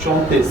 34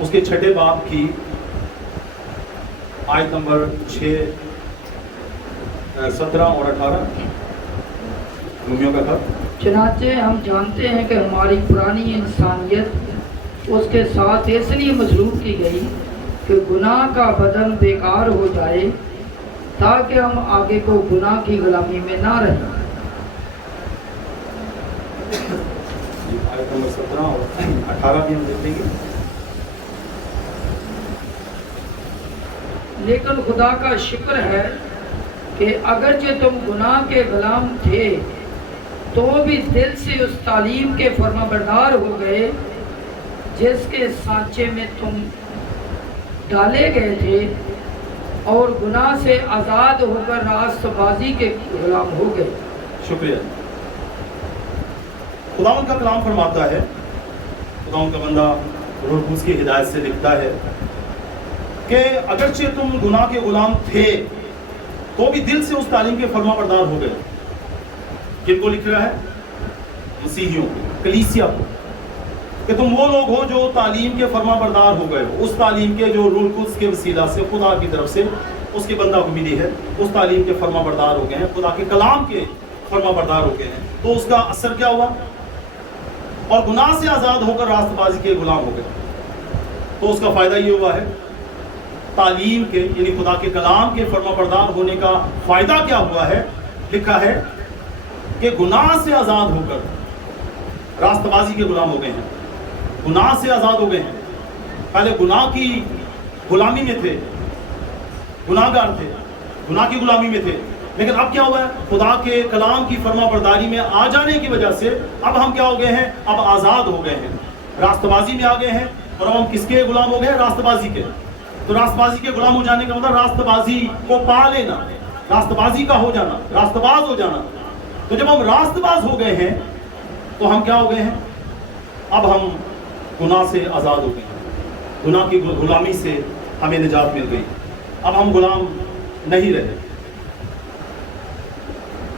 اس کے 6 باب کی آیت نمبر 6 17 اور 18 رومیوں کا خط. چنانچہ ہم جانتے ہیں کہ ہماری پرانی انسانیت اس کے ساتھ اس لیے مصلوب کی گئی کہ گناہ کا بدن بیکار ہو جائے تاکہ ہم آگے کو گناہ کی غلامی میں نہ رہیں. آیت نمبر 17 اور 18 بھی ہم دیکھیں گے. لیکن خدا کا شکر ہے کہ اگرچہ تم گناہ کے غلام تھے تو بھی دل سے اس تعلیم کے فرما بردار ہو گئے جس کے سانچے میں تم ڈالے گئے تھے اور گناہ سے آزاد ہو کر راست بازی کے غلام ہو گئے. شکریہ. خداوند کا کلام فرماتا ہے, خداوند کا بندہ روح القدس کی ہدایت سے لکھتا ہے کہ اگرچہ تم گناہ کے غلام تھے تو بھی دل سے اس تعلیم کے فرما بردار ہو گئے. کن کو لکھ رہا ہے؟ مسیحیوں کو, کلیسیا کو, کہ تم وہ لوگ ہو جو تعلیم کے فرما بردار ہو گئے ہو. اس تعلیم کے جو روح القدس کے وسیلہ سے خدا کی طرف سے اس کے بندہ کو ملی ہے, اس تعلیم کے فرما بردار ہو گئے ہیں, خدا کے کلام کے فرما بردار ہو گئے ہیں. تو اس کا اثر کیا ہوا؟ اور گناہ سے آزاد ہو کر راست بازی کے غلام ہو گئے. تو اس کا فائدہ یہ ہوا ہے تعلیم کے یعنی خدا کے کلام کے فرما بردار ہونے کا فائدہ کیا ہوا ہے؟ لکھا ہے کہ گناہ سے آزاد ہو کر راست بازی کے غلام ہو گئے ہیں. گناہ سے آزاد ہو گئے ہیں. پہلے گناہ کی غلامی میں تھے, گناہ گار تھے, گناہ کی غلامی میں تھے, لیکن اب کیا ہوا ہے؟ خدا کے کلام کی فرما برداری میں آ جانے کی وجہ سے اب ہم کیا ہو گئے ہیں؟ اب آزاد ہو گئے ہیں, راست بازی میں آ گئے ہیں. اور اب ہم کس کے غلام ہو گئے ہیں؟ راست بازی کے. تو راست بازی کے غلام ہو جانے کا مطلب راست بازی کو پا لینا, راست بازی کا ہو جانا, راست باز ہو جانا. تو جب ہم راست باز ہو گئے ہیں تو ہم کیا ہو گئے ہیں؟ اب ہم گناہ سے آزاد ہو گئے ہیں. گناہ کی غلامی سے ہمیں نجات مل گئی. اب ہم غلام نہیں رہے.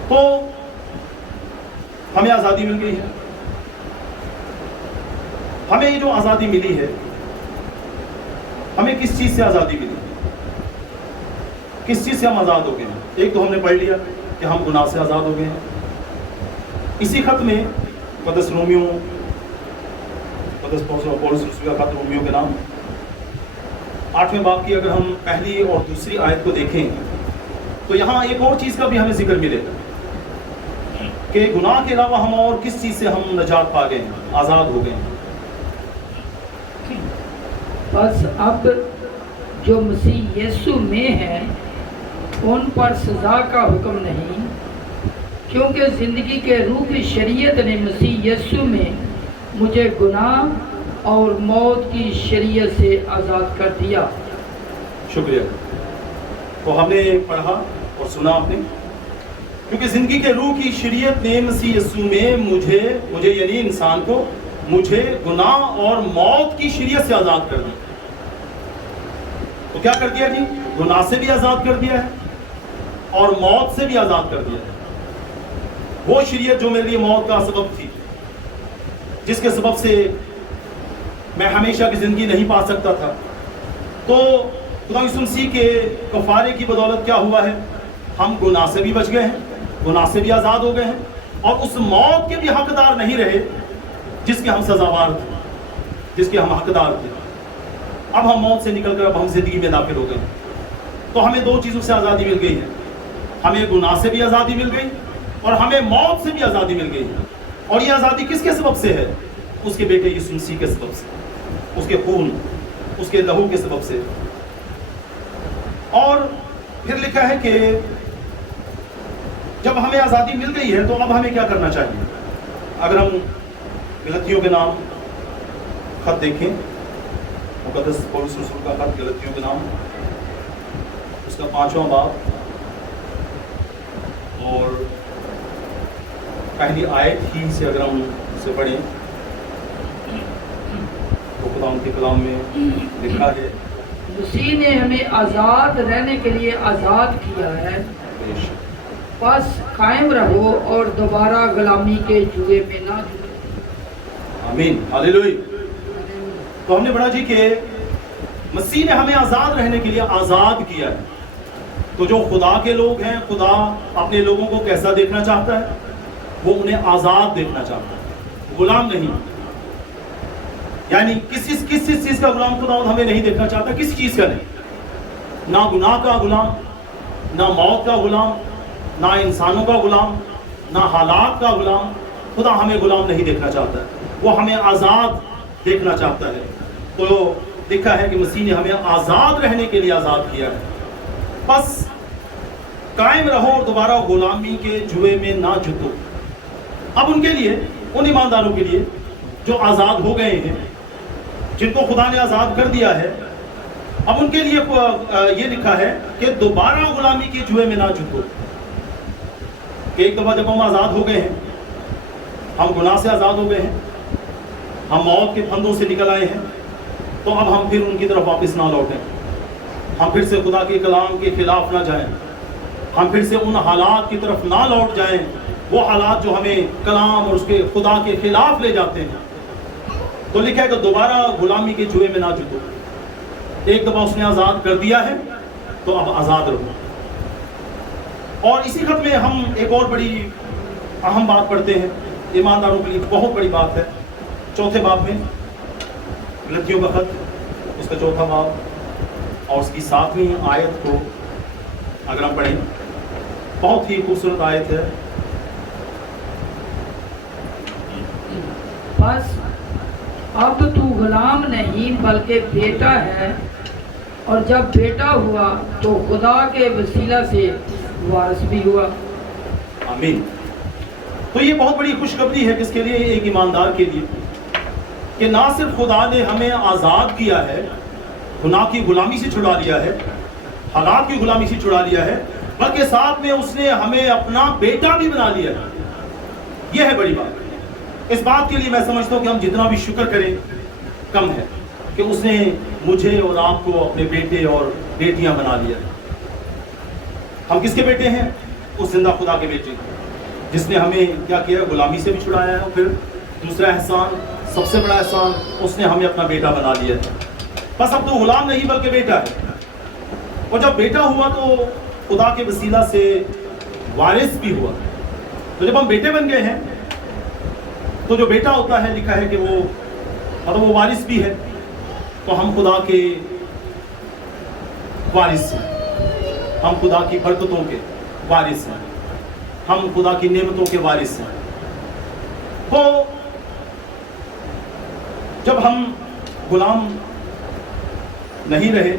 تو ہمیں آزادی مل گئی ہے. ہمیں یہ جو آزادی ملی ہے, ہمیں کس چیز سے آزادی ملی؟ کس چیز سے ہم آزاد ہو گئے ہیں؟ ایک تو ہم نے پڑھ لیا کہ ہم گناہ سے آزاد ہو گئے ہیں. اسی خط میں پولس رسول کا خط رومیوں کے نام 8ویں باب کی اگر ہم پہلی اور دوسری آیت کو دیکھیں تو یہاں ایک اور چیز کا بھی ہمیں ذکر ملے گا کہ گناہ کے علاوہ ہم اور کس چیز سے ہم نجات پا گئے ہیں, آزاد ہو گئے ہیں. بس اب جو مسیح یسو میں ہیں ان پر سزا کا حکم نہیں, کیونکہ زندگی کے روح کی شریعت نے مسیح یسو میں مجھے گناہ اور موت کی شریعت سے آزاد کر دیا. شکریہ. تو ہم نے پڑھا اور سنا آپ نے, کیونکہ زندگی کے روح کی شریعت نے مسیح یسو میں مجھے یعنی انسان کو مجھے گناہ اور موت کی شریعت سے آزاد کر دیا. تو کیا کر دیا جی؟ گناہ سے بھی آزاد کر دیا ہے اور موت سے بھی آزاد کر دیا ہے. وہ شریعت جو میرے لیے موت کا سبب تھی, جس کے سبب سے میں ہمیشہ کی زندگی نہیں پا سکتا تھا, تو خدا یسوع مسیح کے کفارے کی بدولت کیا ہوا ہے؟ ہم گناہ سے بھی بچ گئے ہیں, گناہ سے بھی آزاد ہو گئے ہیں, اور اس موت کے بھی حقدار نہیں رہے جس کے ہم سزاوار تھے, جس کے ہم حقدار تھے. اب ہم موت سے نکل کر اب ہم زندگی میں داخل ہو گئے. تو ہمیں دو چیزوں سے آزادی مل گئی ہے. ہمیں گناہ سے بھی آزادی مل گئی اور ہمیں موت سے بھی آزادی مل گئی ہے. اور یہ آزادی کس کے سبب سے ہے؟ اس کے بیٹے یسوع مسیح کے سبب سے, اس کے خون, اس کے لہو کے سبب سے. اور پھر لکھا ہے کہ جب ہمیں آزادی مل گئی ہے تو اب ہمیں کیا کرنا چاہیے؟ اگر ہم غلطیوں کے نام خط دیکھیں, مقدس پولس رسول کا خط غلطیوں کے نام, اس کا 5واں باب اور پہلی آیت ہی سے اگر ہم اسے پڑھیں تو خدا ان کے کلام میں لکھا ہے مسیح نے ہمیں آزاد رہنے کے لیے آزاد کیا ہے, بس قائم رہو اور دوبارہ غلامی کے جوئے میں نہ جڑو. آمین, ہاللیلویہ. تو ہم نے پڑھا جی کہ مسیح نے ہمیں آزاد رہنے کے لیے آزاد کیا ہے. تو جو خدا کے لوگ ہیں، خدا اپنے لوگوں کو کیسا دیکھنا چاہتا ہے؟ وہ انہیں آزاد دیکھنا چاہتا ہے، غلام نہیں. یعنی کس چیز کا غلام خدا ہمیں نہیں دیکھنا چاہتا؟ کس چیز کا نہیں؟ نہ گناہ کا غلام، نہ موت کا غلام، نہ انسانوں کا غلام، نہ حالات کا غلام. خدا ہمیں غلام نہیں دیکھنا چاہتا ہے، وہ ہمیں آزاد دیکھنا چاہتا ہے. تو لکھا ہے کہ مسیح نے ہمیں آزاد رہنے کے لیے آزاد کیا ہے. بس قائم رہو اور دوبارہ غلامی کے جوئے میں نہ جھکو. اب ان کے لیے، ان ایمانداروں کے لیے جو آزاد ہو گئے ہیں، جن کو خدا نے آزاد کر دیا ہے، اب ان کے لیے یہ لکھا ہے کہ دوبارہ غلامی کے جوئے میں نہ جھکو. کہ ایک دفعہ جب ہم آزاد ہو گئے ہیں، ہم گناہ سے آزاد ہو گئے ہیں، ہم موت کے پھندوں سے نکل آئے ہیں، تو اب ہم پھر ان کی طرف واپس نہ لوٹیں. ہم پھر سے خدا کے کلام کے خلاف نہ جائیں. ہم پھر سے ان حالات کی طرف نہ لوٹ جائیں، وہ حالات جو ہمیں کلام اور اس کے خدا کے خلاف لے جاتے ہیں. تو لکھا ہے کہ دوبارہ غلامی کے جوئے میں نہ جھکو. ایک دفعہ اس نے آزاد کر دیا ہے تو اب آزاد رہو. اور اسی خط میں ہم ایک اور بڑی اہم بات پڑھتے ہیں، ایمانداروں کے لیے بہت بڑی بات ہے. چوتھے باب میں، غلطیوں کا خط، اس کا چوتھا باب اور اس کی 7ویں آیت کو اگر ہم پڑھیں، بہت ہی خوبصورت آیت ہے. بس اب تو غلام نہیں بلکہ بیٹا ہے، اور جب بیٹا ہوا تو خدا کے وسیلہ سے وارث بھی ہوا. آمین. تو یہ بہت بڑی خوشخبری ہے کس کے لیے؟ ایک ایماندار کے لیے، کہ نہ صرف خدا نے ہمیں آزاد کیا ہے، گناہ کی غلامی سے چھڑا لیا ہے، حالات کی غلامی سے چھڑا لیا ہے، بلکہ ساتھ میں اس نے ہمیں اپنا بیٹا بھی بنا لیا ہے. یہ ہے بڑی بات. اس بات کے لیے میں سمجھتا ہوں کہ ہم جتنا بھی شکر کریں کم ہے کہ اس نے مجھے اور آپ کو اپنے بیٹے اور بیٹیاں بنا لیا. ہم کس کے بیٹے ہیں؟ اس زندہ خدا کے بیٹے، جس نے ہمیں کیا کیا؟ غلامی سے بھی چھڑایا ہے. اور پھر دوسرا احسان، سب سے بڑا احسان، اس نے ہمیں اپنا بیٹا بنا لیا ہے. بس اب تو غلام نہیں بلکہ بیٹا ہے. اور جب بیٹا ہوا تو خدا کے وسیلہ سے وارث بھی ہوا. تو جب ہم بیٹے بن گئے ہیں تو جو بیٹا ہوتا ہے، لکھا ہے کہ وہ وارث بھی ہے. تو ہم خدا کے وارث ہیں، ہم خدا کی برکتوں کے وارث ہیں، ہم خدا کی نعمتوں کے وارث ہیں. تو جب ہم غلام نہیں رہے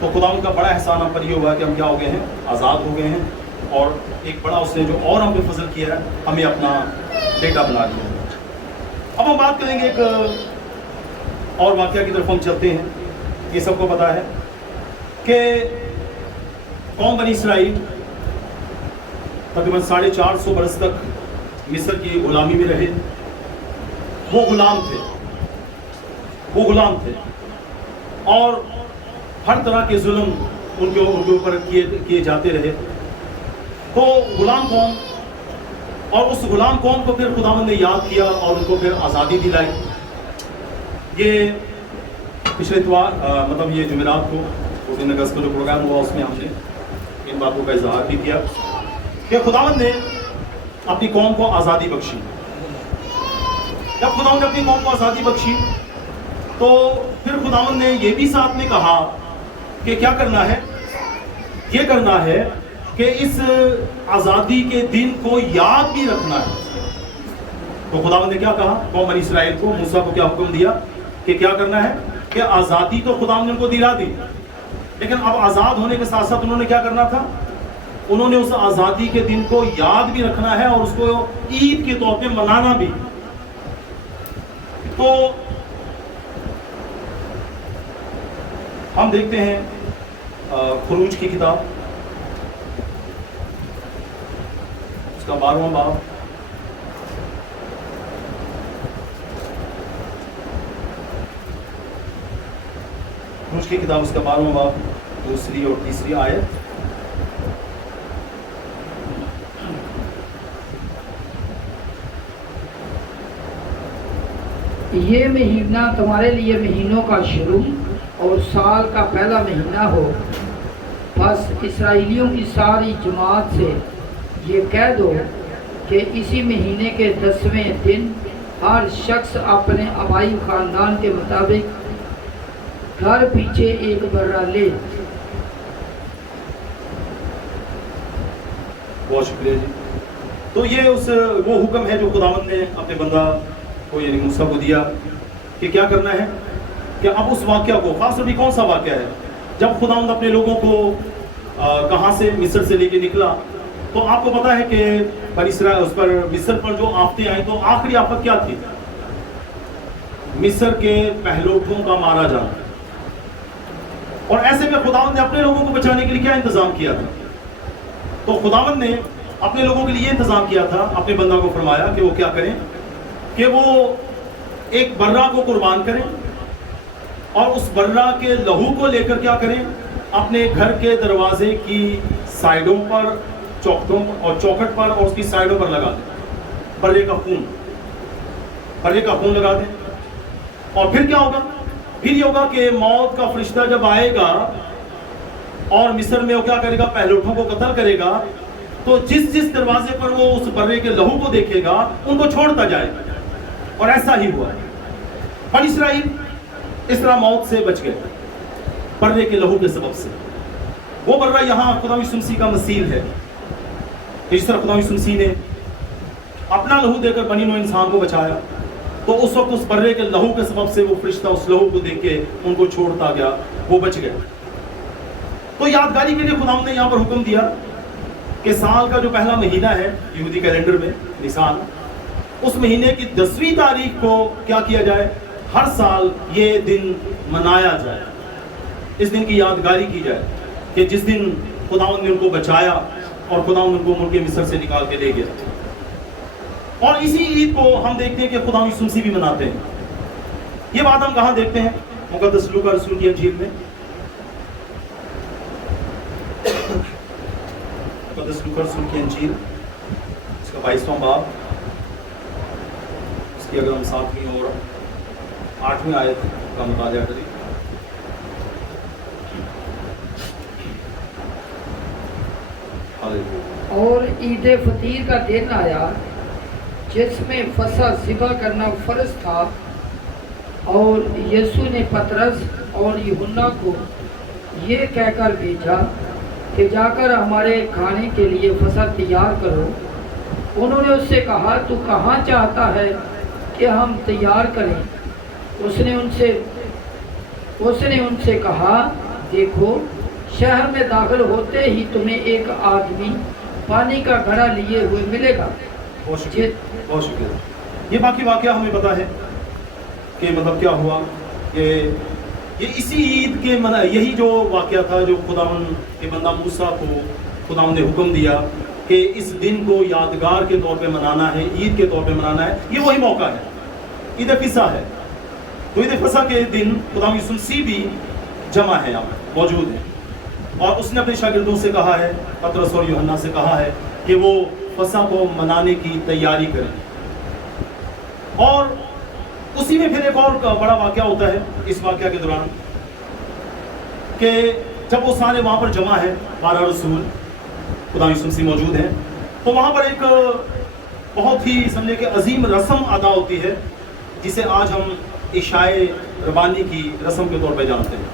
تو خدا ان کا بڑا احسان ہم پر یہ ہوا کہ ہم کیا ہو گئے ہیں؟ آزاد ہو گئے ہیں. اور ایک بڑا اس نے جو اور ہم پہ فضل کیا ہے، ہمیں اپنا بیٹا بنا لیا. اب ہم بات کریں گے ایک اور واقعہ کی طرف ہم چلتے ہیں. یہ سب کو پتا ہے کہ قوم بنی اسرائیل تقریباً 450 برس تک مصر کی غلامی میں رہے. وہ غلام تھے اور ہر طرح کے ظلم ان کے اوپر کیے جاتے رہے. تو غلام قوم، اور اس غلام قوم کو پھر خداوند نے یاد کیا اور ان کو پھر آزادی دلائی. یہ پچھلے اتوار مطلب یہ جمعرات کو 14 اگست کو جو پروگرام ہوا، اس میں ہم نے ان باتوں کا اظہار بھی کیا کہ خداوند نے اپنی قوم کو آزادی بخشی. جب خداوند نے اپنی قوم کو آزادی بخشی تو پھر خداوند نے یہ بھی ساتھ میں کہا کہ کیا کرنا ہے؟ یہ کرنا ہے کہ اس آزادی کے دن کو یاد بھی رکھنا ہے. تو خداوند نے کیا کہا؟ قوم بنی اسرائیل کو، موسیٰ کو کیا حکم دیا کہ کیا کرنا ہے؟ کہ آزادی تو خداوند نے ان کو دلا دی، لیکن اب آزاد ہونے کے ساتھ ساتھ انہوں نے کیا کرنا تھا؟ انہوں نے اس آزادی کے دن کو یاد بھی رکھنا ہے اور اس کو عید کے طور پہ منانا بھی. تو ہم دیکھتے ہیں خروج کی کتاب، اس کا 12واں باب، خروج کی کتاب اس کا 12واں باب، 2 اور 3 آیت. یہ مہینہ تمہارے لیے مہینوں کا شروع اور سال کا پہلا مہینہ ہو۔ بس اسرائیلیوں کی ساری جماعت سے یہ کہہ دو کہ اسی مہینے کے 10ویں دن ہر شخص اپنے آبائی خاندان کے مطابق گھر پیچھے ایک برہ لے۔ بہت شکریہ جی۔ تو یہ وہ حکم ہے جو خداوند نے اپنے بندہ کو یعنی موسیٰ کو دیا کہ کیا کرنا ہے، کہ اب اس واقعہ کو، خاص طور پہ کون سا واقعہ ہے، جب خداوند اپنے لوگوں کو کہاں سے، مصر سے لے کے نکلا، تو آپ کو پتا ہے کہ مصر پر جو آفتیں آئیں تو آخری آفت کیا تھی؟ مصر کے پہلوٹوں کا مارا جانا۔ اور ایسے میں خداوند نے اپنے لوگوں کو بچانے کے لیے کیا انتظام کیا تھا؟ تو خداوند نے اپنے لوگوں کے لیے یہ انتظام کیا تھا، اپنے بندہ کو فرمایا کہ وہ کیا کریں، کہ وہ ایک برہ کو قربان کریں اور اس برہ کے لہو کو لے کر کیا کریں، اپنے گھر کے دروازے کی سائیڈوں پر، چوکھٹوں اور چوکھٹ پر اور اس کی سائیڈوں پر لگا دیں، برے کا خون لگا دیں۔ اور پھر کیا ہوگا؟ پھر یہ ہوگا کہ موت کا فرشتہ جب آئے گا اور مصر میں وہ کیا کرے گا، پہلوٹوں کو قتل کرے گا، تو جس دروازے پر وہ اس برے کے لہو کو دیکھے گا ان کو چھوڑتا جائے گا۔ اور ایسا ہی ہوا۔ بنی اسرائیل اس طرح موت سے بچ گئے برے کے لہو کے سبب سے۔ وہ برہ یہاں خدا یسوع مسیح کا مثیل ہے۔ اس طرح خدا یسوع مسیح نے اپنا لہو دے کر بنی نوع انسان کو بچایا، تو اس وقت اس برے کے لہو کے سبب سے وہ فرشتہ اس لہو کو دیکھ کے ان کو چھوڑتا گیا، وہ بچ گئے۔ تو یادگاری کے لیے خدا نے یہاں پر حکم دیا کہ سال کا جو پہلا مہینہ ہے یہودی کیلنڈر میں، نسان، اس مہینے کی 10ویں تاریخ کو کیا کیا جائے، ہر سال یہ دن منایا جائے، اس دن کی یادگاری کی جائے کہ جس دن خداوند نے ان کو بچایا اور خداوند ان کو ملک مصر سے نکال کے لے گیا۔ اور اسی عید کو ہم دیکھتے ہیں کہ خدا یسوع مسیح بھی مناتے ہیں۔ یہ بات ہم کہاں دیکھتے ہیں؟ مقدس لوکا رسول کی انجیل میں، مقدس لوکا رسول کی انجیل اس کا 22واں باب، اس کی اگر ہم 7ویں اور 8ویں آیت کا مطالعہ کریں۔ اور عید فطیر کا دن آیا جس میں فصح ذبح کرنا فرض تھا، اور یسوع نے پطرس اور یوحنا کو یہ کہہ کر بھیجا کہ جا کر ہمارے کھانے کے لیے فصح تیار کرو۔ انہوں نے اس سے کہا، تو کہاں چاہتا ہے کہ ہم تیار کریں؟ اس نے ان سے کہا، دیکھو، شہر میں داخل ہوتے ہی تمہیں ایک آدمی پانی کا گھڑا لیے ہوئے ملے گا۔ بہت شکریہ۔ یہ باقی واقعہ ہمیں پتا ہے کہ مطلب کیا ہوا، کہ یہ اسی عید کے یہی جو واقعہ تھا جو خداوند کے بندہ موسیٰ کو خداوند نے حکم دیا کہ اس دن کو یادگار کے طور پہ منانا ہے، عید کے طور پہ منانا ہے۔ یہ وہی موقع ہے، عید فصح ہے۔ تو عید فصح کے دن خداوند یسوع مسیح بھی جمع ہے، یہاں موجود ہے، اور اس نے اپنے شاگردوں سے کہا ہے، پطرس اور یوحنا سے کہا ہے کہ وہ فصح کو منانے کی تیاری کریں۔ اور اسی میں پھر ایک اور بڑا واقعہ ہوتا ہے اس واقعہ کے دوران، کہ جب وہ سارے وہاں پر جمع ہے، 12 رسول خدا یسوع مسیح موجود ہیں، تو وہاں پر ایک بہت ہی سمجھے کہ عظیم رسم ادا ہوتی ہے، جسے آج ہم عشاء ربانی کی رسم کے طور پہ جانتے ہیں۔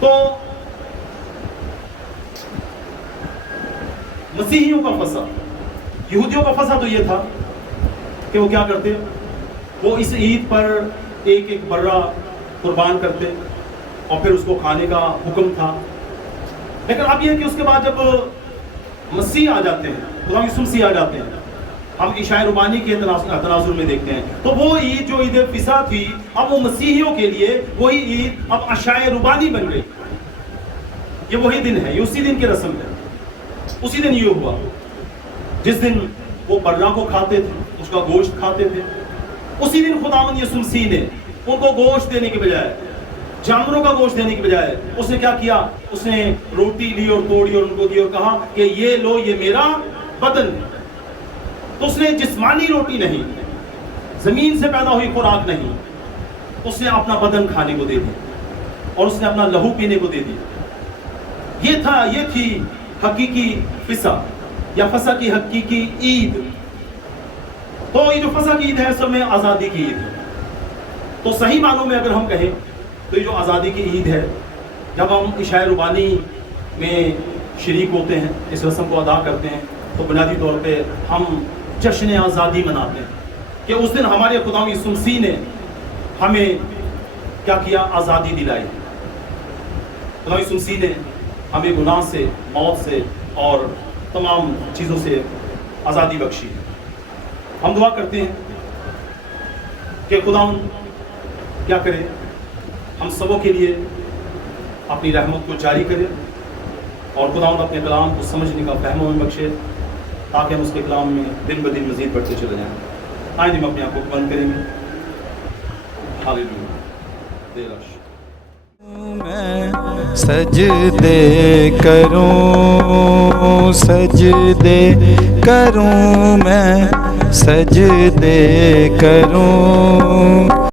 تو مسیحیوں کا فصح، یہودیوں کا فصح تو یہ تھا کہ وہ کیا کرتے، وہ اس عید پر ایک ایک برہ قربان کرتے اور پھر اس کو کھانے کا حکم تھا۔ لیکن اب یہ کہ اس کے بعد جب مسیح آ جاتے ہیں، خدا یسوع مسیح آ جاتے ہیں، ہم عشاء ربانی کے تناظر میں دیکھتے ہیں، تو وہ عید جو عید فصح تھی، اب وہ مسیحیوں کے لیے وہی عید اب عشاء ربانی بن گئی۔ یہ وہی دن ہے، یہ اسی دن کی رسم ہے۔ اسی دن یہ ہوا جس دن وہ برہ کو کھاتے تھے، اس کا گوشت کھاتے تھے۔ اسی دن خداوند یسوع مسیح نے ان کو گوشت دینے کے بجائے، جانوروں کا گوشت دینے کے بجائے، اس نے کیا کیا؟ اس نے روٹی لی اور توڑی اور ان کو دی اور کہا کہ یہ لو، یہ میرا بدن ہے۔ تو اس نے جسمانی روٹی نہیں، زمین سے پیدا ہوئی خوراک نہیں، اس نے اپنا بدن کھانے کو دے دیا اور اس نے اپنا لہو پینے کو دے دیا۔ یہ تھی حقیقی فصح یا فصح کی حقیقی عید۔ تو یہ جو فصح کی عید ہے اصل میں آزادی کی عید ہے۔ تو صحیح معنوں میں اگر ہم کہیں تو یہ جو آزادی کی عید ہے، جب ہم عشاء ربانی میں شریک ہوتے ہیں، اس رسم کو ادا کرتے ہیں، تو بنیادی طور پہ ہم جشن آزادی مناتے ہیں کہ اس دن ہمارے خدا یسوع مسیح نے ہمیں کیا کیا؟ آزادی دلائی۔ خدا یسوع مسیح نے ہمیں گناہ سے، موت سے اور تمام چیزوں سے آزادی بخشی۔ ہم دعا کرتے ہیں کہ خدا کیا کرے، ہم سبوں کے لیے اپنی رحمت کو جاری کرے اور خدا اپنے کلام کو سمجھنے کا فہم ہمیں بخشے، تاکہ ہم اس کے کلام میں دن بدن مزید بڑھتے چلے جائیں۔ آئیں ہم اپنے آپ کو بند کریں گے۔ ہاللیلویہ۔ دیر آش میں سجدے کروں، سجدے کروں، میں سجدے کروں۔